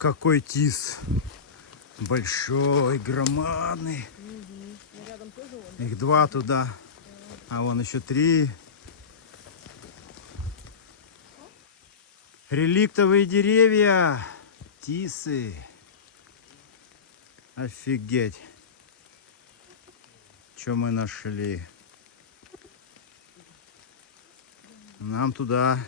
Какой тис. Большой, громадный. Рядом тоже он. Их два туда. А вон еще три. Реликтовые деревья. Тисы. Офигеть. Что мы нашли? Нам туда.